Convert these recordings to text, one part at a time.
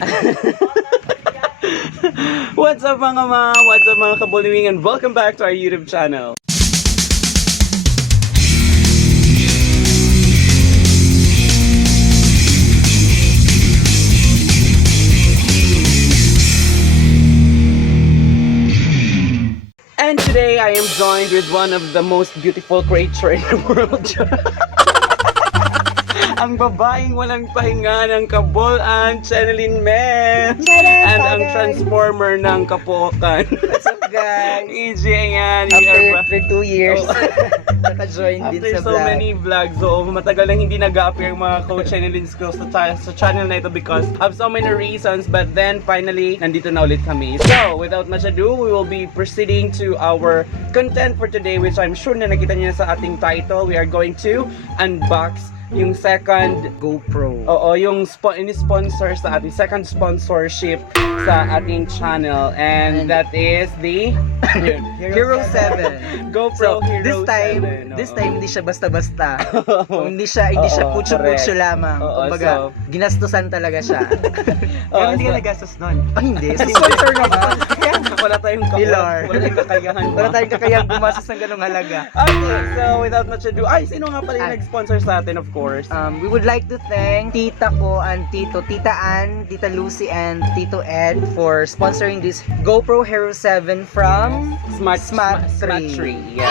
What's up mga What's up mga kabulwing, and welcome back to our YouTube channel. And today I am joined with one of the most beautiful creature in the world. Ang babaeng walang pahinga ng Kabol-an, Channeline Men. And ang transformer ng Kapokan. What's up, guys? EJ, ayan. After 2 years, naka-join din After sa so vlog. many vlogs, so matagal nang hindi nag-appear yung mga Coach Channeline Girls sa channel na ito because of so many reasons. But then, finally, nandito na ulit kami. So, without much ado, we will be proceeding to our content for today, which I'm sure na nakita niyo sa ating title. We are going to unbox yung second GoPro. Oo, yung ini-sponsor sa ating second sponsorship sa ating channel, and that is the Hero 7. GoPro So, Hero 7. this time hindi siya basta-basta. Kung hindi siya putyo-putyo lamang. Kumbaga, ginastusan talaga siya. Pero hindi ka nagastos nun. Hindi. Sa sponsor naman. Wala tayong Pilar. wala tayong kakayahan. Wala tayong kakayang gumastos ng ganong halaga. Okay, so without much ado, sino nga pala yung nag-sponsor sa atin, of course? We would like to thank Tita ko and Tita Ann, Tita Lucy, and Tito Ed for sponsoring this GoPro Hero 7 from Smart 3. Yan.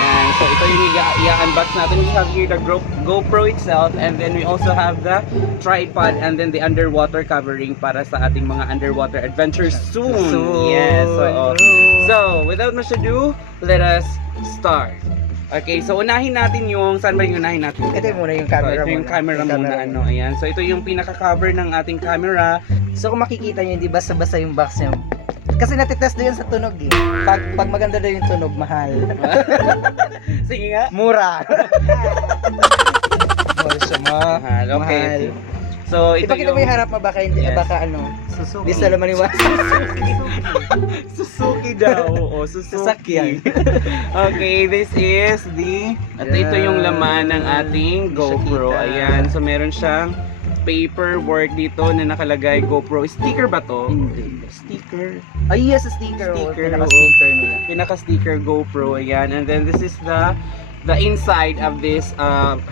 Yan. So ito yung i-unbox natin. We have here the GoPro itself, and then we also have the tripod, and then the underwater covering para sa ating mga underwater adventures soon. Yes. So without much ado, let us start. Okay, so unahin natin yung, saan ba yung unahin natin? Ito muna yung camera. Ito yung camera muna, ano, ayan. So ito yung pinaka-cover ng ating camera. So kung makikita nyo, hindi basta-basta yung box niya. Kasi natitest na yun sa tunog eh. Pag maganda daw yung tunog, mahal. Sige nga. Mura. Mahal siya, Mahal, okay. Mahal. So ito Ipakita mo yung harap mo, baka hindi, Yes. baka ano. Suzuki. Di sila maniwala. Suzuki daw. Oo, Suzuki. Sasakyan. Okay, this is the... At ito yung laman ng ating GoPro. Ayan, so meron siyang paperwork dito na nakalagay GoPro. Sticker ba to? Hindi. Sticker. Ay, yes, sticker. Sticker, Pinaka-sticker nila. Pinaka-sticker GoPro. Ayan, and then this is the inside of this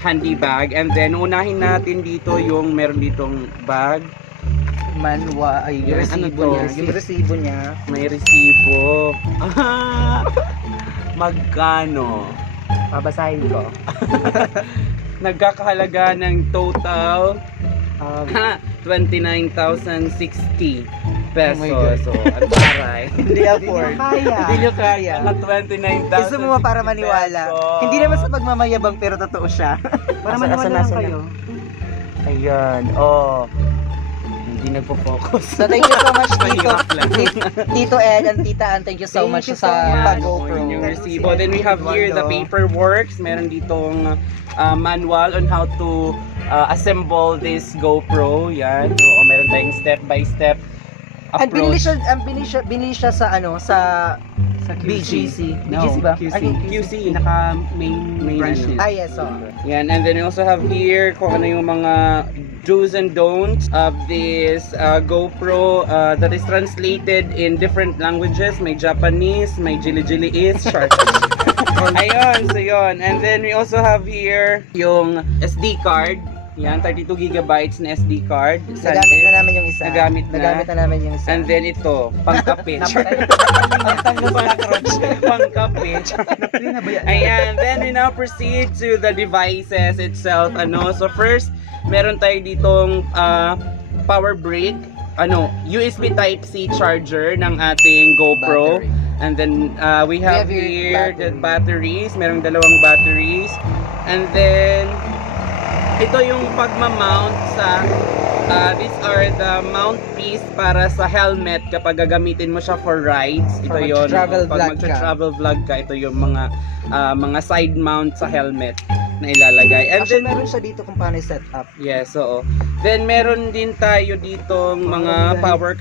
handy bag, and then unahin natin dito yung meron ditong bag. Ay, yung Yan, ano resibo to? niya. Yung resibo niya. May resibo. Magkano? Babasahin ko. Nagkakahalaga ng total 29,060 pesos. Oh my God. So, ang taray. Hindi afford. Hindi nyo kaya. Naka 29,000. Gusto mo para maniwala. Hindi naman sa pagmamayabang pero totoo siya. Para maniwala lang kayo. Ayan. Hindi nagpo-focus. So thank you so much Mahirap lang. Tito Ed and Tita Ann. Thank you so Thank much you sa so much. pag-GoPro. Yung resibo. Then we have here the paperworks. Meron ditong manual on how to assemble this GoPro. Yan. So, meron tayong step-by-step At approach. binili siya sa ano sa BGC. BGC ba? QC. Pinaka-main branch nila. Yes, so. Yan, and then we also have here kung ano yung mga do's and don'ts of this GoPro that is translated in different languages. May Japanese, may Jili is, shark. Ayun, so yun. And then we also have here yung SD card. Yan, 32 gigabytes na SD card. Nagamit na namin yung isa. Nagamit na namin yung isa. And then ito, pangkape. Pangkape. Ayan, then we now proceed to the devices itself. So first, meron tayo ditong power brick, USB Type-C charger ng ating GoPro. Battery. And then we have here the batteries. Merong dalawang batteries. And then ito yung pagma-mount sa these are the mount piece para sa helmet kapag gagamitin mo siya for rides. Ito yon. Pag magtra-travel vlog ka, ito yung mga side mount sa helmet na ilalagay. And Actually, then meron siya dito kung paano i-set up. yes, oo. Then meron din tayo ditong mga power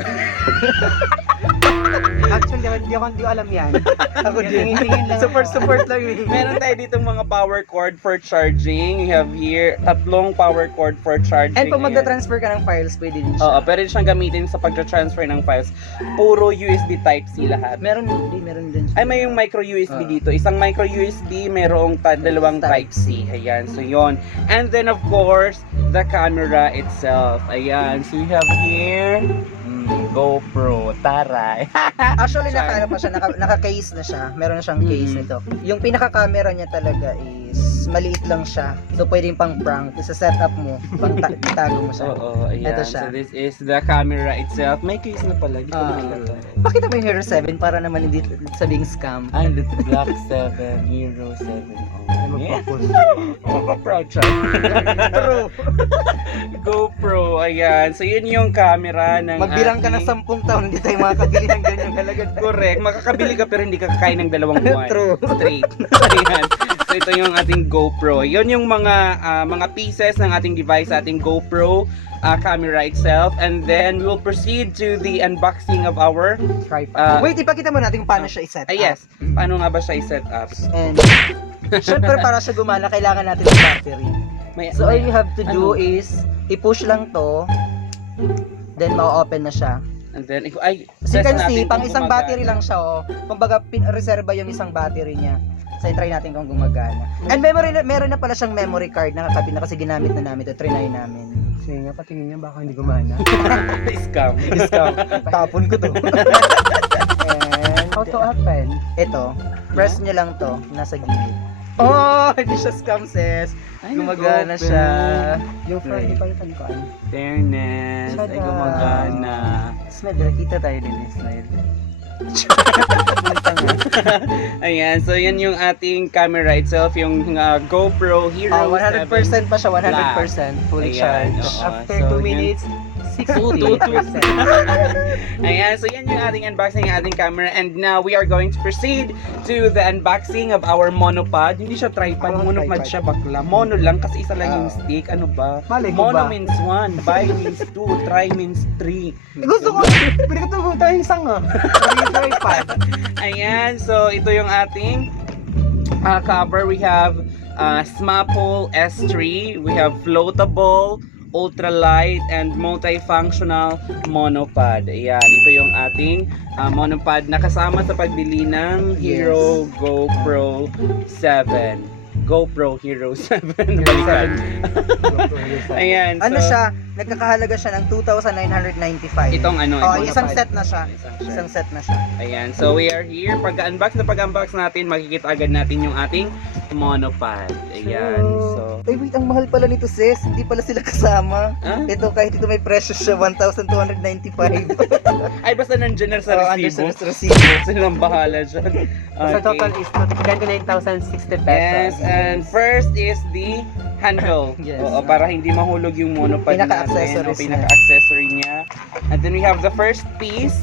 Actually, hindi ko alam yan. Ako din. Tingin-tingin lang Support lang yun. Meron tayo ditong mga power cord for charging. You have here, 3 power cord for charging. And pag Ayan. magta-transfer ka ng files, pwede din siya. Oo, pwede siyang gamitin sa pagtra-transfer ng files. Puro USB Type-C lahat. Meron din siya. Ay, may yung micro USB Ah. dito. Isang micro USB, merong dalawang Type-C. Ayan, so yon. And then, of course, the camera itself. Ayan, so you have here, GoPro. Taray. Actually, naka-case na siya. Meron na siyang case Mm. nito. Yung pinaka-camera niya talaga is maliit lang siya. So, pwedeng pang prank. Isa setup mo, pang itago mo siya. Oo, ayan. Ito siya. So this is the camera itself. May case na pala. Dito Ah. nakalagay. Pakita mo yung Hero 7 para naman hindi sabing scam. Ang Black 7, Hero 7. Oh, yeah. Proud siya. True. GoPro, ayan. So yun yung camera ng Magbilang ka ng ating- 10 taon, hindi tayo makakabili ng ganyang halaga. Correct. Makakabili ka pero hindi ka kakain ng 2 buwan. True. Straight. Ayan. So ito yung ating GoPro. Yun yung mga pieces ng ating device, ating GoPro camera itself. And then we will proceed to the unboxing of our Tripod. Wait, ipakita mo natin kung paano siya i-set up. yes. Paano nga ba siya i-set up? And, syempre para siya gumana, kailangan natin ng battery. So all you have to do is, i-push lang to, then ma-open na siya. And then, ay, As you test can natin see, pang kung isang gumagana. battery lang siya, oh. Kumbaga, reserva yung isang battery niya. So, try natin kung gumagana. And meron na pala siyang memory card na kakabit na kasi ginamit na namin ito. Trinay namin. Sige nga, patingin niya baka hindi gumana. Scam. Tapon ko to. And, How to open? ito, press nyo lang to, nasa gilid. Oh, hindi siya scam, sis. Ay, Gumagana nag-open. siya. Yung front, di pa yung tankuan. Fairness. Ay, Tada. gumagana. Smell, kita tayo din yung slide. Ayan, so yan yung ating camera itself, yung GoPro Hero 100% pa siya, 100% full Ayan, charge. oo. After So, 2 yun- minutes, 60%. Ayan, so yan yung ating unboxing ng ating camera. And now we are going to proceed to the unboxing of our monopod. Hindi siya tripod, Oh, monopod tripod. siya bakla. Mono lang kasi isa lang yung Ah. stick. Ano ba? Malay mo Mono ba? means 1, bi means 2, tri means 3. Gusto ko, pwede ko ito yung sanga. Yung tripod. Ayan, so ito yung ating cover. We have Smapple S3. We have floatable, ultralight, and multifunctional monopod. Ayan, ito yung ating monopod na kasama sa pagbili ng Hero GoPro 7. GoPro Hero 7. Balikan. Ayan, Ano so, siya, nagkakahalaga siya ng 2,995. itong ano, Oh, itong isang monopod. set na siya. Isang set. Isang set na siya. Ayan, so we are here. Pag-unbox natin, makikita agad natin yung ating monopod. Ayan, so... Ay, wait, ang mahal pala nito, sis. Hindi pala sila kasama. Ah? Ito, kahit ito may presyo siya, 1,295. Ay, basta nandiyan na sa Oh, under resibo. sa resibo. Silang bahala dyan. So total is 29,060 Yes, pesos. and first is the handle. Yes. Oo, para hindi mahulog yung monopod natin. Pinaka-accessories O, pinaka-accessory niya. And then we have the first piece.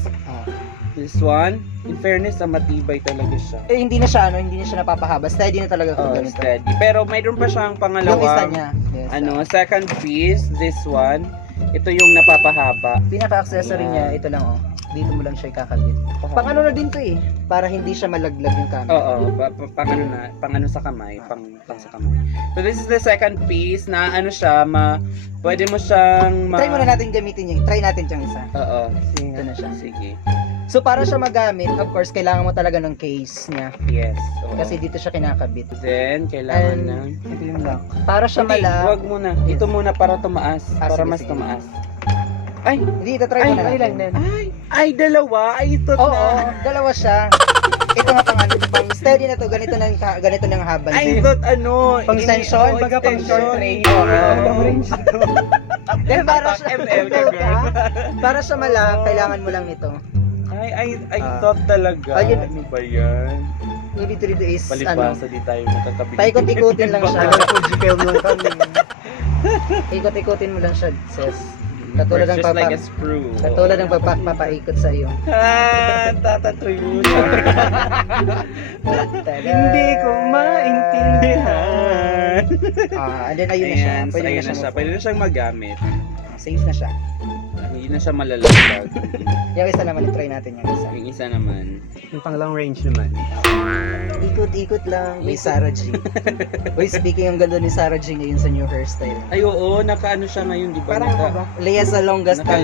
This one. In fairness, matibay talaga siya. Eh, hindi na siya napapahaba. Steady na talaga kung Oh, ganito. steady. Pero mayroon pa siyang Yung isa pangalawa. niya. Yes, Second piece, this one. Ito yung napapahaba. Pinaka-accessory Ayan. niya, ito lang, oh. Dito mo lang siya ikakabit. Pang ano na din to eh. Para hindi siya malaglag yung camera. Oo, pang ano sa kamay, pang sa kamay. So this is the second piece na ano siya, pwede mo siyang Try muna natin gamitin yung. Try natin yung isa. Oo, Ito na siya. sige. So para siya magamit, of course, kailangan mo talaga ng case niya. Yes. Oo. Kasi dito siya kinakabit. Then, kailangan And- ng... Ito yung lock. Para siya Hindi, malak. wag muna. Ito muna para tumaas. Ah, Para sige, mas sige. tumaas. Ay! Hindi, itatry mo na Ay, natin. lang din. Ay, dalawa! Ay, ito Oo, na! dalawa siya. Ito nga pang ano, pang steady na to, ganito nang haba. Ay, ito ano? Pang extension? Oo, Baga pang extension. short tray. Oo. Ang range ito. Then para siya, ML ka, girl. para siya malak, kailangan mo lang nito. I Ah. thought talaga. Ayun. Ano ba yan? Yung dito is, Palibasa, di tayo makakabili. paikot-ikutin lang siya. Fujifilm lang kami. Ikot-ikutin mo lang siya, sis. Katulad ng Just like a screw. Katulad ng papaikot sa iyo. Tatatoy mo siya. Hindi ko maintindihan. And then ayun na siya. Ayan, so Pwede na ayun na siya. siya. Pwede na siyang magamit. Safe na siya. Hindi na siya malalaglag. Yung isa naman, try natin yung isa. Yung isa naman. Yung pang long range naman. Ikot-ikot lang. May Sarah G. Uy, speaking ang ganda ni Sarah G ngayon sa new hairstyle. Ay, oo, nakaano siya ngayon, di ba? Parang ako ba? Leia Salonga style.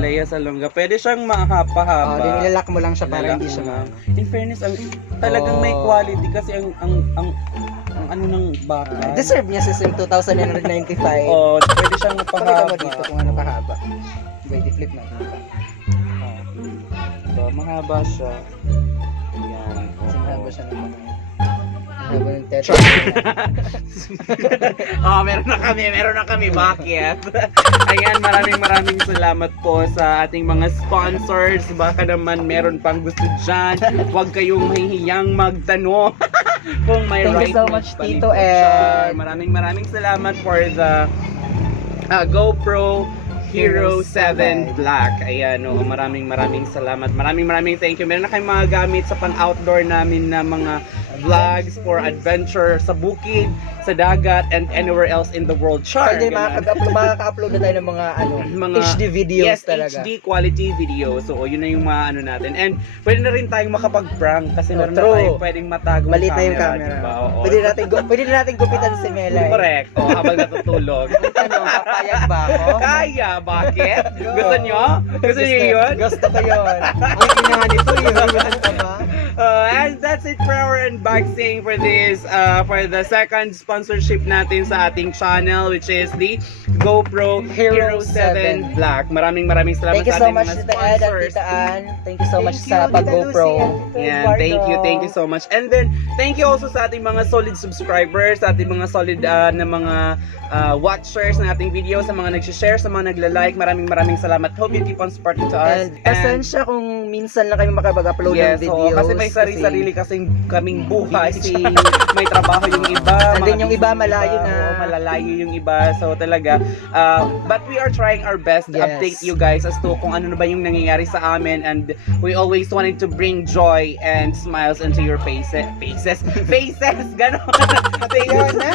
Leia Salonga. Pwede siyang Oh, mahapa-hapa. din nilalak mo lang siya para Lalaki hindi siya lang. ma... In fairness, talagang may quality kasi ang ano ng baka. Deserve niya sa 2,995. Oh, pwede siyang Pakita mapahaba. mo dito kung ano kahaba. Wait, i-flip na. Diba, mahaba siya. Ayan. Kasi mahaba siya ng mahaba ng tetra. Oh, meron na kami. Bakit? Ayan, maraming salamat po sa ating mga sponsors. Baka naman meron pang gusto dyan. Huwag kayong mahihiyang magtanong. Kung may Thank you right so match much, pa rin Tito po siya. Ed. Maraming salamat for the GoPro Hero 7 Black. Ayan, oh, maraming salamat. Maraming thank you. Meron na kayong mga gamit sa pan-outdoor namin na mga vlogs for adventure sa bukid, sa dagat, and anywhere else in the world. Char! Pwede ganun. makaka-upload na tayo ng mga HD videos yes, talaga. HD quality video. So, yun na yung mga ano natin. And pwede na rin tayong makapag-prank kasi Oh, meron na true. tayong pwedeng matagong Maliit na yung camera. Diba? Oo. Pwede na natin gupitan si Mela. Correct. O, habang natutulog. Ano, papayag ba ako? Kaya, bakit? Go. Gusto nyo? Gusto nyo yun? Gusto ko yun. Ang kinahan nito, yung Gusto ba? And that's it for our unboxing for this, for the second sponsorship natin sa ating channel, which is the GoPro Hero 7 Black. Maraming salamat Thank you sa so ating much, mga Tita Ed at sponsors. Tita Ann. Thank you so much Thank sa you, Tita pag-GoPro. Lucy and Tita Yeah, Eduardo. thank you so much. And then, thank you also sa ating mga solid subscribers, sa ating mga solid na mga watchers ng ating video, sa mga nag-share, sa mga nagla-like. Maraming salamat. Hope you keep on supporting to us. And pasensya kung minsan lang kami makapag-upload ng Yes, oo, videos. kasi may sarili kasing kaming buhay. May trabaho yung iba. And mga then yung iba busy malayo na. Oo, malalayo yung iba. So talaga, but we are trying our best to Yes. update you guys as to kung ano na ba yung nangyayari sa amin, and we always wanted to bring joy and smiles into your faces, ganon. Yun na.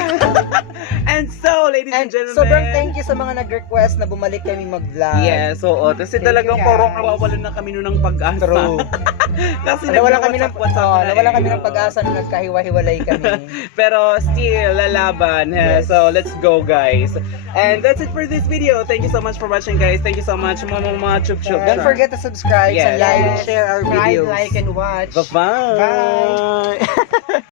And so, ladies and And gentlemen, sobrang thank you sa mga nag-request na bumalik kami mag-vlog. yes, oo. Kasi Thank talagang you, parang guys. nawawalan na kami nun ng pag-asa. True. Kasi Nawala kami ng WhatsApp kami ng pag-asa nung nagkahiwa-hiwalay kami. Pero still, lalaban. Yes. So, let's go, guys. And that's it for this video. Thank you so much for watching, guys. Thank you so much. Mga chup. Don't forget to subscribe Yes. and like and Yes. share our Subscribe, videos. like, and watch. Bye-bye. Bye.